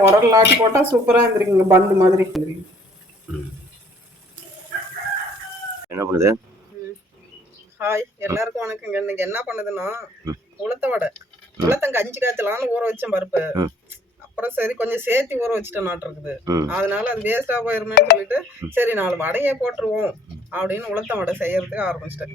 உரல் ஆட்டி போட்டால் சூப்பராக இருந்திருக்குங்க பந்து மாதிரி. என்ன பண்ணுது? ஹாய் எல்லாருக்கும் வணக்கங்க. இன்னைக்கு என்ன பண்ணுதுன்னா உளுத்த வடை. உளுத்தங்க அஞ்சு காய்ச்சலான்னு ஊற வச்சேன் பருப்பு. ம். அப்புறம் சரி கொஞ்சம் சேர்த்து ஊற வச்சுட்டேன் நாட்டிருக்குது அதனால அது வேஸ்டா போயிருமேன்னு சொல்லிட்டு சரி நாலு வடையே போட்டுருவோம் அப்படின்னு உளுத்த வடை செய்யறதுக்கு ஆரம்பிச்சிட்டேன்.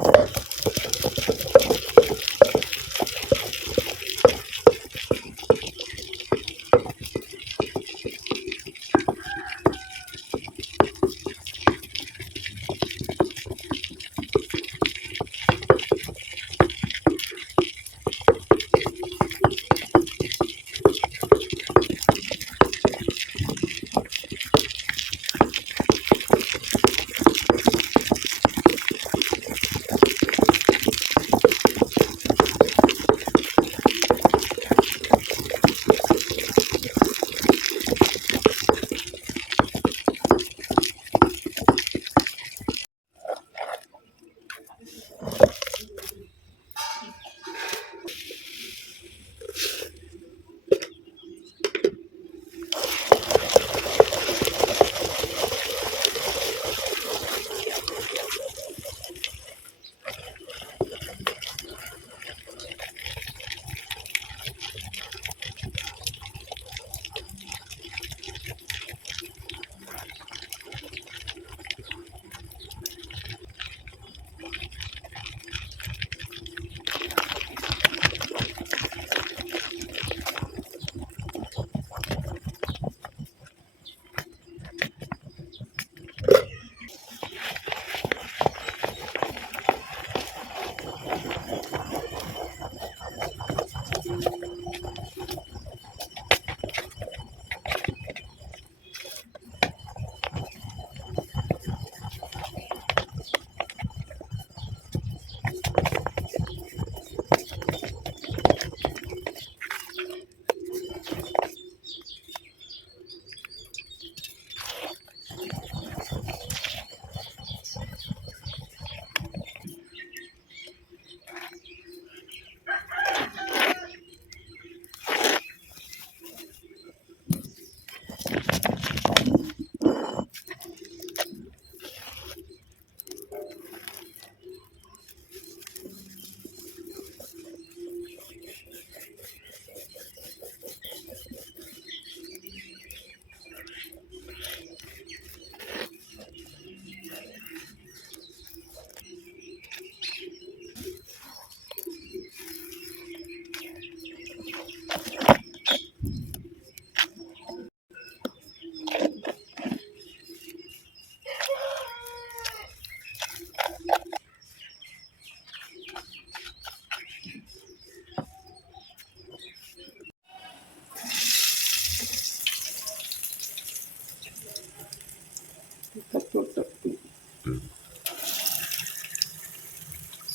ம்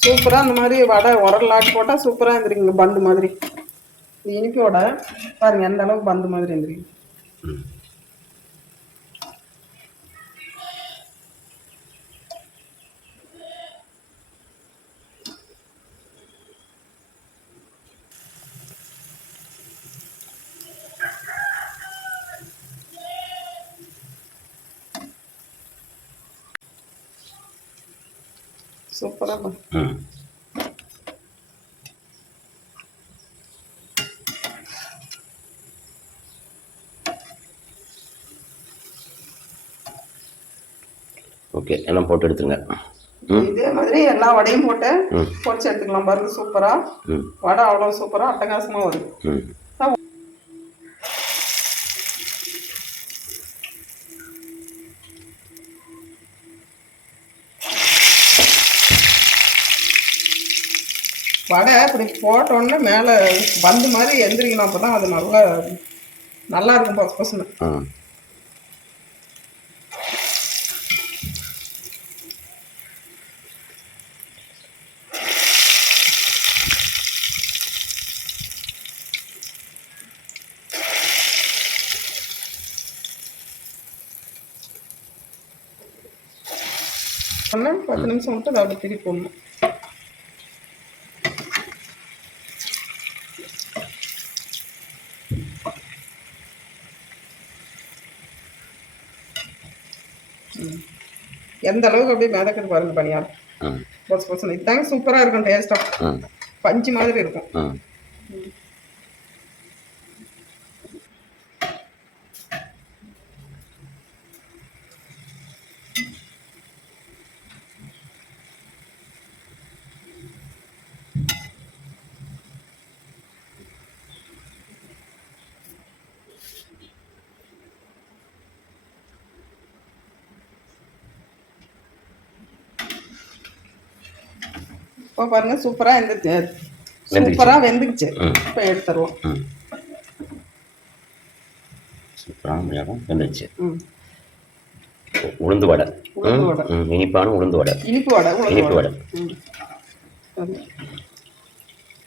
சூப்பராக அந்த மாதிரி வடை உரல் ஆட்டி போட்டால் சூப்பராக இருந்திருக்குங்க பந்து மாதிரி. இந்த இனிப்பு வடை பாருங்க எந்த அளவுக்கு பந்து மாதிரி இருந்திருக்கு சூப்பராக ம் ஓகே எல்லாம் போட்டு எடுத்துங்க இதே மாதிரி எல்லா வடையும் போட்டு. பொரிச்சு எடுத்துக்கலாம். பாருங்க சூப்பராக ம். வடை அவ்வளோ சூப்பராக அட்டகாசமாக வரும் ம் வடை இப்படி போட்டோன்னே மேலே பந்து மாதிரி எந்திரிக்கணும் அப்போ தான் அது நல்லா நல்லா இருக்கும் பஸ் பசுன்னு பத்து நிமிஷம் மட்டும் அதை அப்படி திருப்பி போடணும். எந்த அளவுக்கு அப்படியே மிதக்குது பாருங்க பனியாரம் ஆ. பொசு பொசுன்னு இதுதாங்க சூப்பராக இருக்கும் டேஸ்ட்டாக பஞ்சு மாதிரி இருக்கும். இப்போ பாருங்க சூப்பராக இந்த. சூப்பராக வெந்துக்குச்சு. இப்போ எடுத்துருவோம் சூப்பரான பணியாரம் வெந்துருச்சு ம் உளுந்து வடை இனிப்பான உளுந்து வடை இனிப்பு வடை இனிப்பு வடை.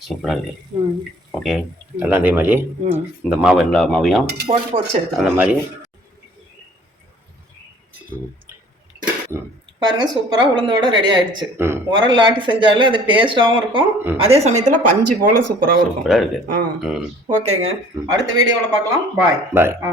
சூப்பராக இருக்குது ம் ஓகே எல்லாம் அதே மாதிரி இந்த மாவு எல்லா மாவையும் போட்டு எடுத்து அந்த மாதிரி ம் ம் பாருங்க சூப்பரா உளுந்து வடை ரெடி ஆயிடுச்சு உரல் ஆட்டி செஞ்சாலே அது டேஸ்டாவும் இருக்கும். அதே சமயத்துல பஞ்சு போல சூப்பராகவும் இருக்கும். ஓகேங்க. அடுத்த வீடியோவில் பார்க்கலாம் பாய் பாய் ஆ.